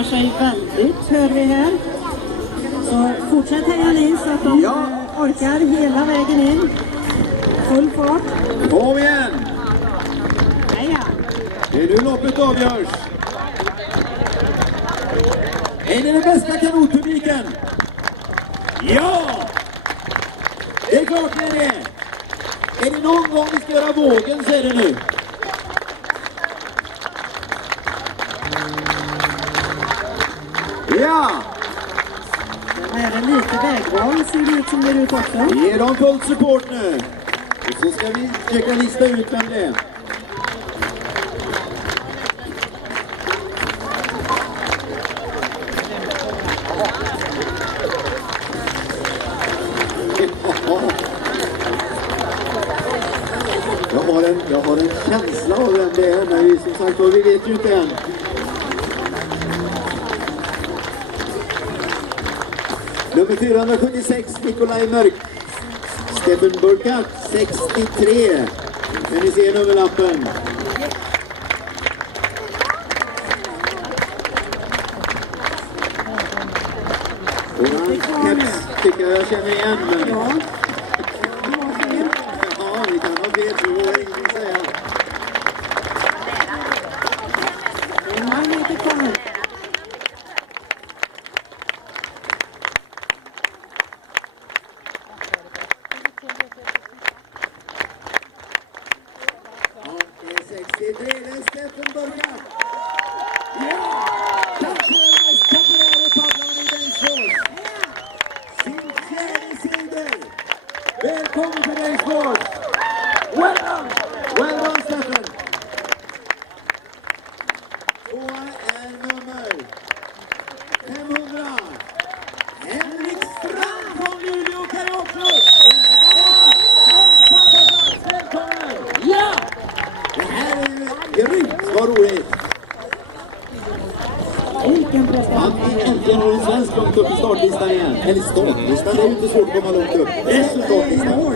närmar sig väldigt, hör vi här. Så fortsätt heja ni så att de orkar hela vägen in. Full fart. Kom igen! Heja! Det är nu loppet avgörs. Är det den bästa kanotpubliken? Ja! Det är klart det är det. Är det någon gång vi ska göra vågen så är det nu. Ja! Här är lite vägval, ser det ut som det ut också. Ge dem full support nu. Och så ska vi försöka lista ut vem det är. Jag har en känsla av vem det är, men som sagt vi vet ju inte än. Nummer 476, Nikolaj Mörk. Steffen Burkhardt, 63. Kan ni se nummerlappen? Och han keps tycker jag känner igen. Men... Ja, vi kan ha fel, det vågar ingenting säga. Det är Steffen Burkhardt. Ja! Kanske den mest populära paddlaren i Bengtsfors. Sin fjärde seger. Välkommen till Bengtsfors. Well done! Well done, Steffen. Och är nummer 500. Henrik Strand från Luleå Kajaklubb. Svensk paddlarplats. Välkommen! Ja! Det här är ju grymt, vad roligt! Han är äntligen en svensk långt upp i startlistan igen. Eller startlistan, det är ju inte svårt att komma långt upp. Resultatlistan.